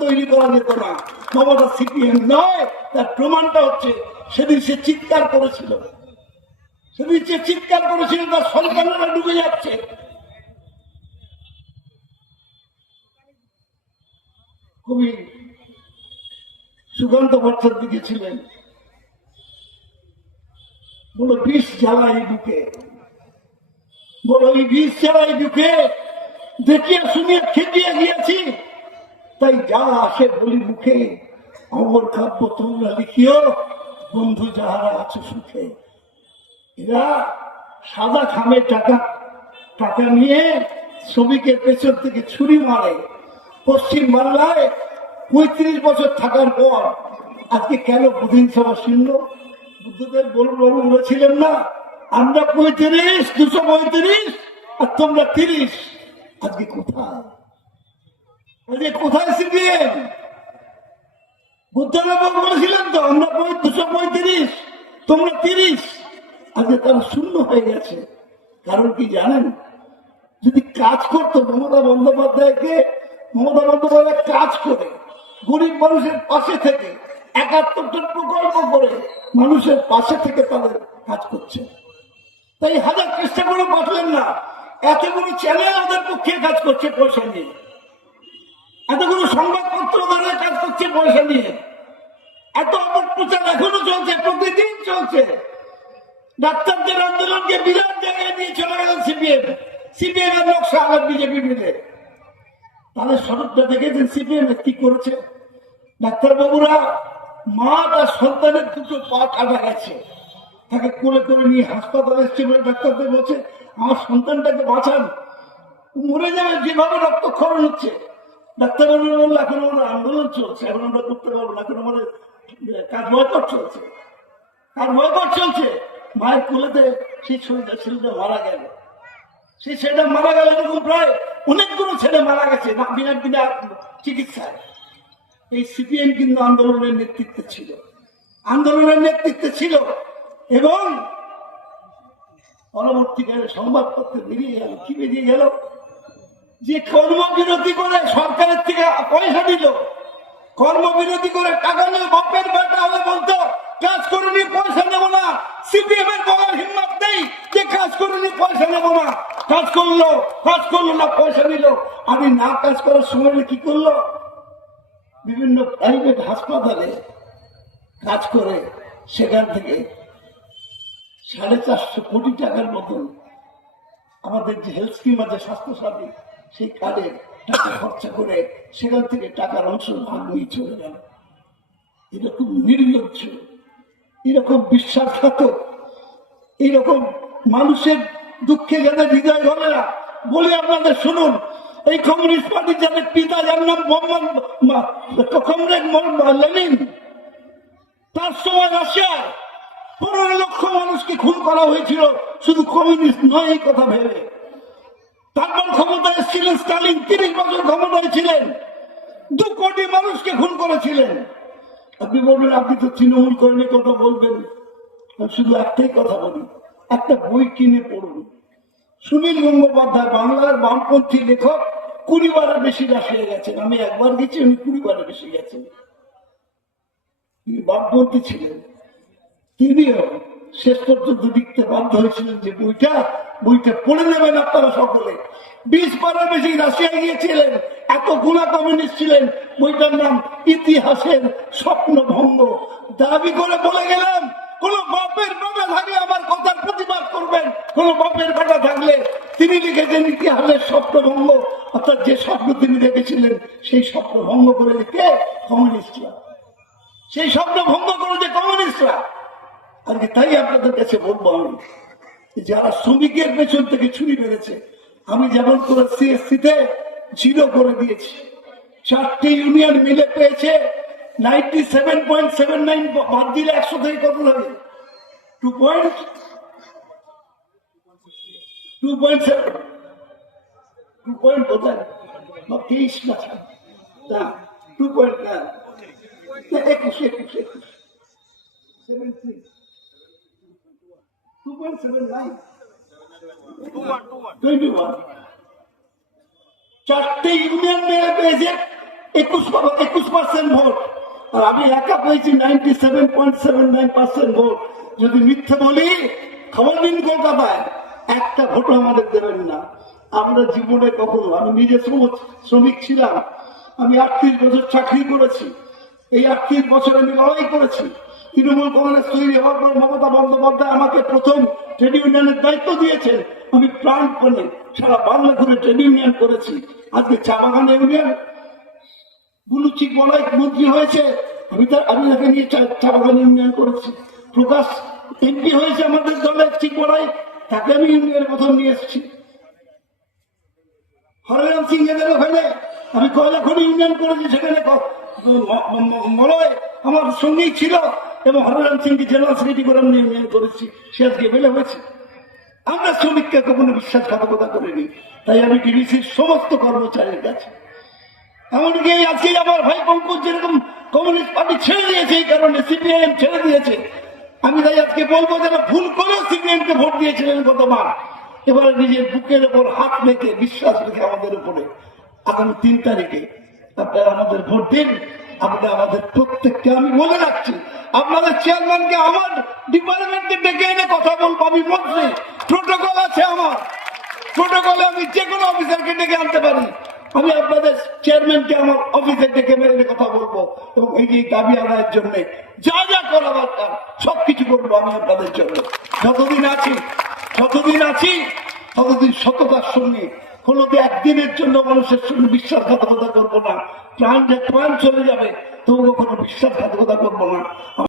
তৈরি করা যেত না। মমতা সিপিএম নয়, তার প্রমাণটা হচ্ছে সেদিন সে চিৎকার করেছিল, তার সন্তানেরা ডুবে যাচ্ছে। কবি সুকান্ত ভট্টাচার্য দিকেছিলেন, বলো বিষ জ্বালাই বুকে, বলো এই বিষ জ্বালাই বুকে, দেখিয়া শুনিয়া খেপিয়া গিয়াছি, তাই যা আসে বলি মুখে, অমর কাব্য তোমরা লিখিও, বন্ধু যাহারা আছে সুখে। এরা সাদা খামে টাকা নিয়ে শ্রমিকের পেছন থেকে ছুরি মারে। পশ্চিম বাংলায় ৩৫ বছর থাকার পর আজকে কেন বিধানসভা শূন্য? বুদ্ধদেব বলেছিলেন না, আমরা ৩৫, ২৩৫ আর তোমরা ৩০। আজকে কোথায়? কোথায় সিপিএম? বুদ্ধদেব বলেছিলেন তো, আমরা ২৩৫, তোমরা ৩০। আজকে তারা শূন্য হয়ে গেছে। কারণ কি জানেন? যদি কাজ করতো মমতা বন্দ্যোপাধ্যায় কাজ করে গরিব মানুষের পাশে থেকে ৭১টা প্রকল্প করে মানুষের পাশে থেকে তাদের কাজ করছে। তাই হাজার চেষ্টা করে পারলেন না। এতগুলো চ্যানেল ওদের পক্ষে কাজ করছে পয়সা নিয়ে, এতগুলো সংবাদপত্র ওদের কাজ করছে পয়সা নিয়ে, এত অপপ্রচার এখনো চলছে, প্রতিদিন চলছে। ডাক্তারদের আন্দোলনকে বিরাট জায়গায় নিয়ে চলে গেলেন সিপিএম এর নকশা আবার বিজেপি মিলে। তাদের স্বরূপটা দেখেছেন সিপিএম কি করেছে? ডাক্তারবাবুরা মা তার সন্তানের দুটো পা কাটা গেছে, তাকে কোলে করে নিয়ে হাসপাতালে এসছে বলে ডাক্তারদের বলছে আমার সন্তানটাকে বাঁচান, মরে যাবে, যেভাবে রক্তক্ষরণ হচ্ছে। ডাক্তারবাবু বললো এখন আমাদের আন্দোলন চলছে, এখন আমরা করতে পারবো না, এখন আমাদের কাজ বয়কট চলছে। মায়ের কোলেতে সেই ছেলেটা মারা গেল, এরকম প্রায় অনেকগুলো ছেলে মারা গেছে বিনা চিকিৎসায়। এই সিপিএম কিন্তু আন্দোলনের নেতৃত্বে ছিল এবং পরবর্তীকালে সংবাদপত্রে বেরিয়ে গেল যে কর্মবিরতি করে সরকারের থেকে পয়সা দিল, কর্মবিরতি করে টাকা নিয়ে বাপের বেটা হলে বলতো কাজ করে নিয়ে পয়সা নেবো না। সিপিএম এর বলার হিম্মত নেই যে কাজ করে নিয়ে পয়সা নেবো না। কাজ করলো না, পয়সা নিল। আমি না কাজ করার সময় কি করলো? বিভিন্ন প্রাইভেট হাসপাতালে কাজ করে সেখান থেকে 450 কোটি টাকার মতন আমাদের যে হেলথ স্কিম আছে স্বাস্থ্যসাথী, সেই কার্ডে টাকা খরচা করে সেখান থেকে টাকার অংশ ভাগ নিয়ে চলে গেল। এরকম নির্লজ্জ, এরকম বিশ্বাসঘাতক, এইরকম মানুষের দুঃখে যাদের হৃদয় ধরে না। বলি আপনাদের শুনুন, এই কমিউনিস্ট পার্টির যাদের পিতা, যার নাম কমরেড লেনিন, তার সময় রাশিয়ায় 15 লক্ষ মানুষকে খুন করা হয়েছিল, শুধু কমিউনিস্ট নয় এই কথা ভেবে। তারপর ক্ষমতায় ছিলেন স্টালিন, 30 বছর ক্ষমতায় ছিলেন, 2 কোটি মানুষকে খুন করেছিলেন। আপনি বলবেন আপনি তো তৃণমূল করেন, কথা বলবেন। শুধু একটাই কথা বলি, একটা বই কিনে পড়ুন। সুনীল গঙ্গোপাধ্যায় বাংলার বামপন্থী লেখক, 20 বারের বেশি রাশিয়ায় গেছেন। আমি একবার গেছি, উনি 20 বারের বেশি গেছেন। তিনি বামপন্থী ছিলেন। তিনিও শেষ পর্যন্ত লিখতে বাধ্য হয়েছিলেন যে বইটা পড়ে নেবেন আপনারা সকলে। 20 বারের বেশি রাশিয়ায় গিয়েছিলেন, এত গুণা কমিউনিস্ট ছিলেন। বইটার নাম ইতিহাসের স্বপ্নভঙ্গ। দাবি করে বলে গেলাম, কোন বাপের বেটা থাকলে আমার কথার প্রতিবাদ করবেন। কোন বাপের বেটা থাকলে তিনি লিখেছেন ইতিহাসের স্বপ্নভঙ্গ, অর্থাৎ যে স্বপ্ন তিনি দেখেছিলেন সেই স্বপ্ন ভঙ্গ করে কে? কমিউনিস্টরা। সেই স্বপ্ন ভঙ্গ করেছে কমিউনিস্টরা। আজকে তাই আপনাদের কাছে বলবো, আমি যারা শ্রমিকের পেছন থেকে ছুরি মেরেছে, আমি যেমন করে সিএসসিতে 0 করে দিয়েছি। 4টে ইউনিয়ন মিলে পেয়েছে 97.79, বাদ দিলে 100 থেকে কত লাগে? 2.7 বোঝায় বা 23 না 2.9 21 2.79 21 চারটে ইউনিয়ন মেয়ে পেয়েছে 21% ভোট, আর আমি একা পেয়েছি 97.79% ভোট। যদি মিথ্যে বলি খবর দিন কলকাতায়, একটা ভোটও আমাদের দেবেন না। আমরা জীবনে কখনো, আমি নিজে শ্রমিক ছিলাম, আমি 38 বছর চাকরি করেছি, এই 38 বছর আমি লড়াই করেছি। তৃণমূল কংগ্রেস তৈরি হওয়ার পর মমতা বন্দ্যোপাধ্যায় আমাকে প্রথম ট্রেড ইউনিয়নের দায়িত্ব দিয়েছেন। আমি প্রাণপণে সারা বাংলা ঘুরে ট্রেড ইউনিয়ন করেছি। আজকে চা বাগান ইউনিয়ন বুলুচি বলাই মন্ত্রী হয়েছে, আমি তাকে নিয়ে চা বাগান ইউনিয়ন করেছি। প্রকাশ এমপি হয়েছে আমাদের দলের চিক বলাই, তাকে আমি ইউনিয়নের প্রথম নিয়ে এসেছি। হরিরাম সিং এদের ওখানে আমি কয়লাখনি ইউনিয়ন করেছি, সেখানে মলয় আমার সঙ্গেই ছিল এবং হরিরাম সিংকে জেনারেল সেক্রেটারি করে আমি ইউনিয়ন করেছি। সে আজকে বেলে হয়েছে। আমরা শ্রমিককে কখনো বিশ্বাসঘাতকতা করিনি, তাই আমি ডিবিসির সমস্ত কর্মচারীর কাছে, এমনকি আজকে আমার ভাই পঙ্কজ যেরকম কমিউনিস্ট পার্টি ছেড়ে দিয়েছে, এই কারণে সিপিআইএম ছেড়ে দিয়েছে, আমি তাই আজকে বলবো যারা ভুল করেও সিপিএম কে ভোট দিয়েছিলেন গতবার, এবারে নিজের বুকের উপর হাত রেখে বিশ্বাস রেখে আমাদের উপরে আগামী 3 তারিখে আপনারা আমাদের ভোট দিন। আপনারা আমাদের প্রত্যেককে, আমি বলে রাখছি, আপনাদের চেয়ারম্যানকে আমার ডিপার্টমেন্টে ডেকে এনে কথা বলবো। আমি মন্ত্রী, প্রোটোকল আছে আমার, প্রোটোকলে আমি যে কোনো অফিসারকে ডেকে আনতে পারি। আমি আপনাদের চেয়ারম্যানকে আমার অফিসে ডেকে মেরে কথা বলবো এবং এই যে দাবি আদায়ের জন্য যা যা করা দরকার সবকিছু করবো আমি আপনাদের জন্য। যতদিন আছি ততদিন সততার সঙ্গে, কোনোদিন একদিনের জন্য মানুষের সঙ্গে বিশ্বাসঘাতকতা করবো না। প্রাণ চলে যাবে তবুও কোনো বিশ্বাসঘাতকতা করবো না।